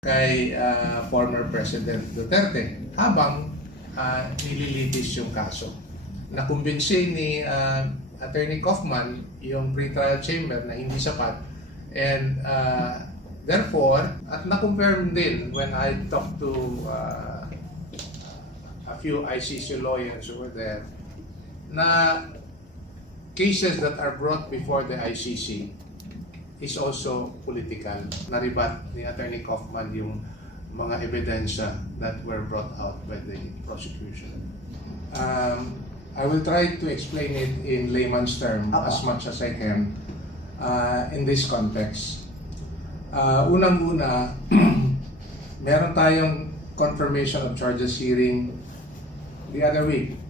kay former President Duterte habang nililitis yung kaso. Nakumbinsi ni Attorney Kaufman yung pre-trial chamber na hindi sapat, and therefore, at na-confirm din when I talked to a few ICC lawyers who were there, na cases that are brought before the ICC is also political. Naribat ni Attorney Kaufman yung mga ebidensya that were brought out by the prosecution. I will try to explain it in layman's term as much as I can in this context. Unang-una, meron tayong confirmation of charges hearing the other week.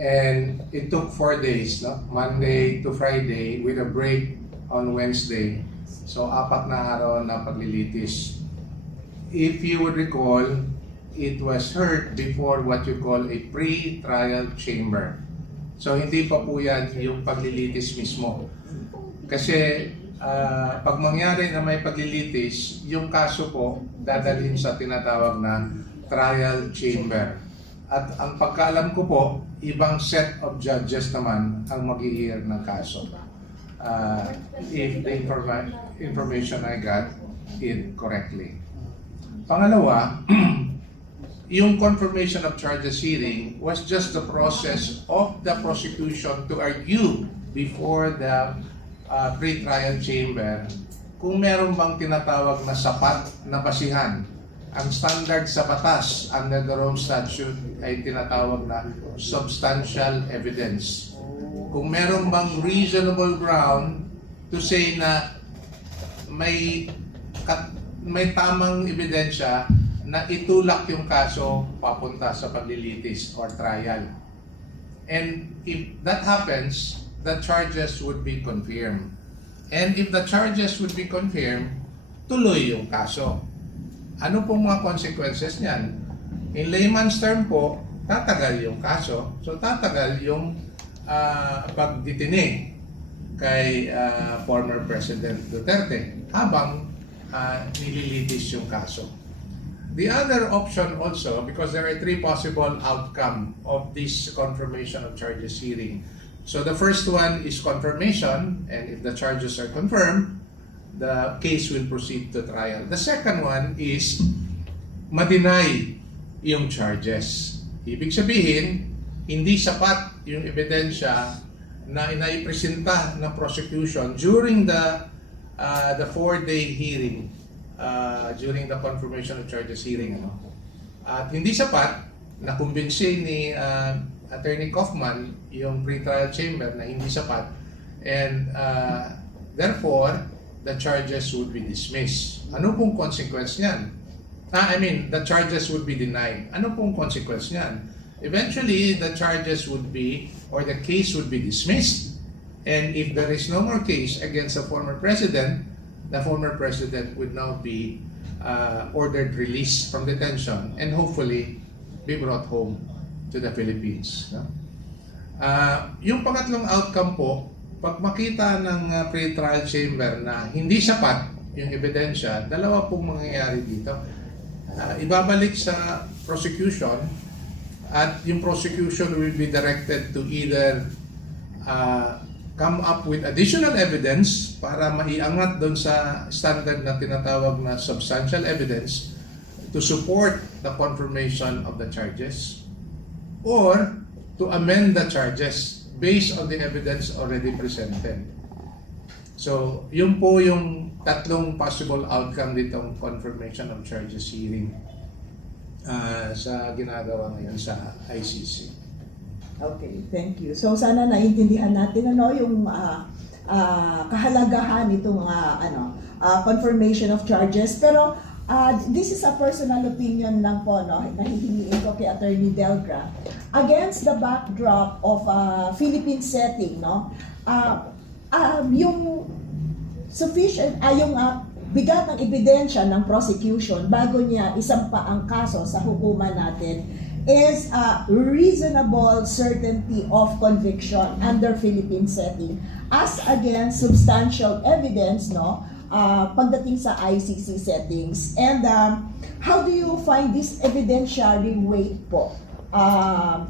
And it took 4 days, no? Monday to Friday with a break on Wednesday. So, 4 na araw na paglilitis. If you would recall, it was heard before what you call a pre-trial chamber. So, hindi pa po yan yung paglilitis mismo. Kasi, pag mangyari na may paglilitis, yung kaso po dadalhin sa tinatawag na trial chamber. At ang pagkaalam ko po, ibang set of judges naman ang mag-i-hear ng kaso. If the information I got it correctly. Pangalawa, yung confirmation of charges hearing was just the process of the prosecution to argue before the pre-trial chamber kung meron bang tinatawag na sapat na basihan. Ang standard sa batas under the Rome Statute ay tinatawag na substantial evidence. Kung meron bang reasonable ground to say na may tamang ebidensya na itulak yung kaso papunta sa paglilitis or trial. And if that happens, the charges would be confirmed. And if the charges would be confirmed, tuloy yung kaso. Ano pong mga consequences niyan? In layman's term po, tatagal yung kaso. So tatagal yung pagditini kay former President Duterte habang nililitis yung kaso. The other option also, because there are 3 possible outcome of this confirmation of charges hearing. So the first one is confirmation, and if the charges are confirmed, the case will proceed to trial. The second one is ma-deny yung charges. Ibig sabihin, hindi sapat yung ebidensya na inaipresenta ng prosecution during the 4-day hearing, during the confirmation of charges hearing. At hindi sapat, nakumbinsi ni Attorney Kaufman yung pre-trial chamber na hindi sapat, and therefore, the charges would be dismissed. Ano pong consequence niyan? The charges would be denied. Ano pong consequence niyan? Eventually, the charges would be, or the case would be dismissed. And if there is no more case against the former president would now be ordered release from detention and hopefully be brought home to the Philippines. Yung pangatlong outcome po, pag makita ng pre-trial chamber na hindi sapat yung ebidensya, dalawa pong mangyayari dito. Ibabalik sa prosecution, at yung prosecution will be directed to either come up with additional evidence para maiangat doon sa standard na tinatawag na substantial evidence to support the confirmation of the charges, or to amend the charges based on the evidence already presented. So, yun po yung tatlong possible outcome ditong confirmation of charges hearing sa ginagawa ngayon sa ICC. Okay, thank you. So, sana naintindihan natin yung kahalagahan nitong confirmation of charges. Pero, this is a personal opinion lang po, nahihingiin ko kay Attorney Delgra. Against the backdrop of Philippine setting, yung sufficient, yung bigat ng ebidensya ng prosecution bago niya isampa ang kaso sa hukuman natin is a reasonable certainty of conviction under Philippine setting as against substantial evidence, pagdating sa ICC settings. And how do you find this evidentiary weight po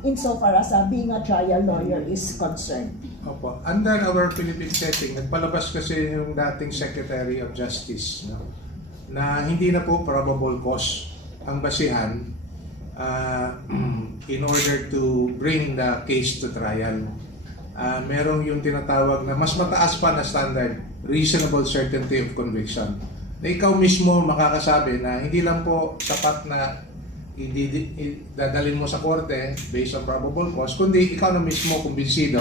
insofar as being a trial lawyer is concerned? Opo. Under our Philippine setting, nagpalabas kasi yung dating Secretary of Justice, no, na hindi na po probable cause ang basihan in order to bring the case to trial. Merong yung tinatawag na mas mataas pa na standard, reasonable certainty of conviction. Na ikaw mismo makakasabi na hindi lang po sapat na dadalhin mo sa korte based on probable cause, kundi ikaw na mismo kumbinsido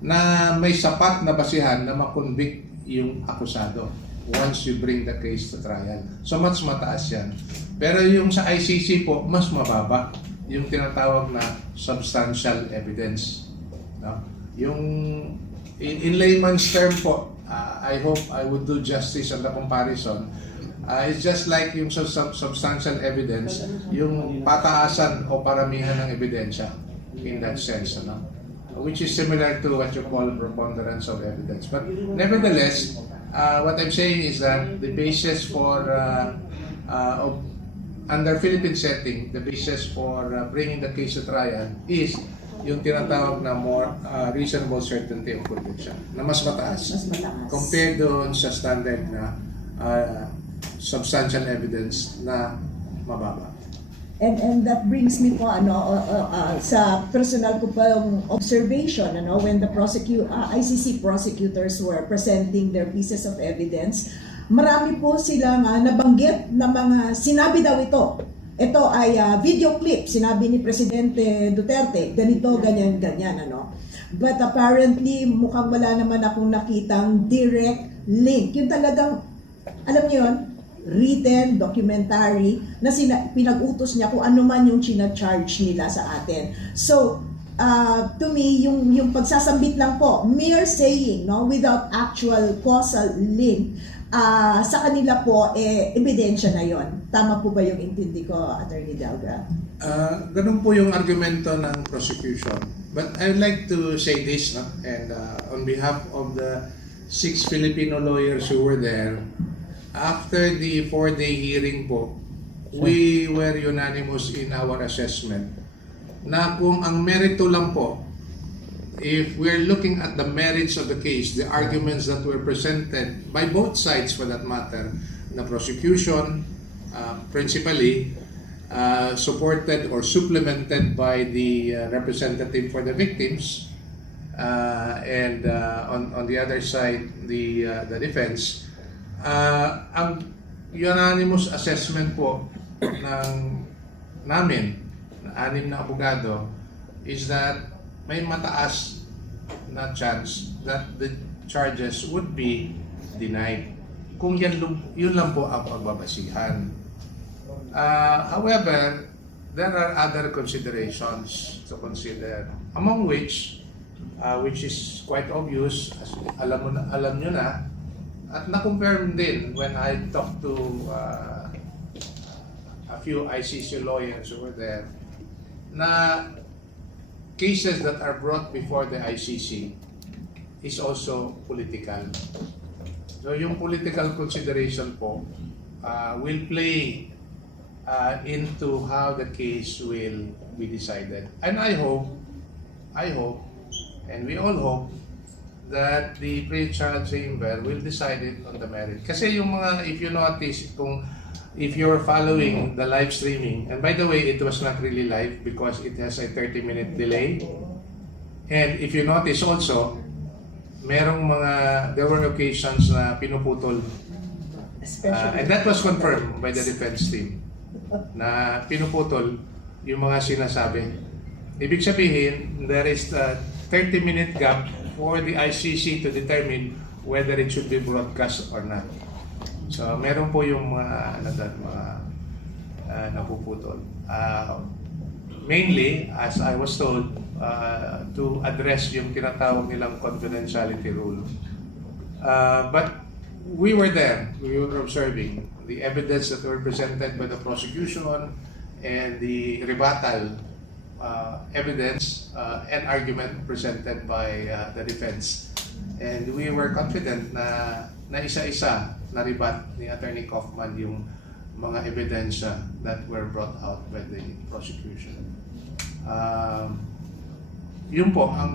na may sapat na basihan na makonvict yung akusado once you bring the case to trial. So mas mataas yan. Pero yung sa ICC po, mas mababa yung tinatawag na substantial evidence. No? Yung in layman's term po, I hope I would do justice on the comparison. It's just like yung substantial evidence, yung pataasan o paramihan ng ebidensya in that sense, no? Which is similar to what you call preponderance of evidence. But nevertheless, what I'm saying is that the basis for under Philippine setting, the basis for bringing the case to trial is yung tinatawag na more reasonable certainty of conviction, na mas mataas, compared doon sa standard na substantial evidence na mababa. And that brings me po sa personal ko pa yung observation when the ICC prosecutors were presenting their pieces of evidence, marami po silang nabanggit na mga sinabi daw ito. Ito ay video clip, sinabi ni Presidente Duterte, ganito, ganyan, ganyan, But apparently, mukhang wala naman akong nakitang direct link. Yung talagang, alam niyo yun, written, documentary, na pinag-utos niya kung ano man yung charge nila sa atin. So, to me, yung pagsasambit lang po, mere saying, without actual causal link, sa kanila po, ebidensya na yon. Tama po ba yung intindi ko, Attorney Delgra? Ganun po yung argumento ng prosecution. But I'd like to say this, and on behalf of the 6 Filipino lawyers who were there, after the 4-day hearing po, we were unanimous in our assessment na kung ang merito lang po, if we're looking at the merits of the case, the arguments that were presented by both sides for that matter, the prosecution principally supported or supplemented by the representative for the victims, and on the other side, the defense, ang unanimous assessment po namin, na 6 na abogado, is that may mataas na chance that the charges would be denied kung yun lang po ang pagbabasihan. However, there are other considerations to consider, among which is quite obvious, as alam nyo na, at na-confirm din when I talked to a few ICC lawyers who were there, na cases that are brought before the ICC is also political. So yung political consideration po will play into how the case will be decided. And I hope, and we all hope, that the pre-trial chamber will decide it on the merit. Kasi yung mga, if you notice, if you're following the live streaming, and by the way, it was not really live because it has a 30-minute delay. And if you notice also, there were occasions na pinuputol. And that was confirmed by the defense team, na pinuputol yung mga sinasabi. Ibig sabihin, there is a 30-minute gap for the ICC to determine whether it should be broadcast or not. So, meron po yung mga napuputol. Mainly, as I was told, to address yung tinatawag nilang confidentiality rule. But we were there. We were observing the evidence that were presented by the prosecution and the rebuttal evidence and argument presented by the defense. And we were confident na isa-isa naribat ni Attorney Kaufman yung mga ebidensya that were brought out by the prosecution. Yun po ang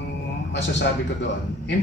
masasabi ko doon. In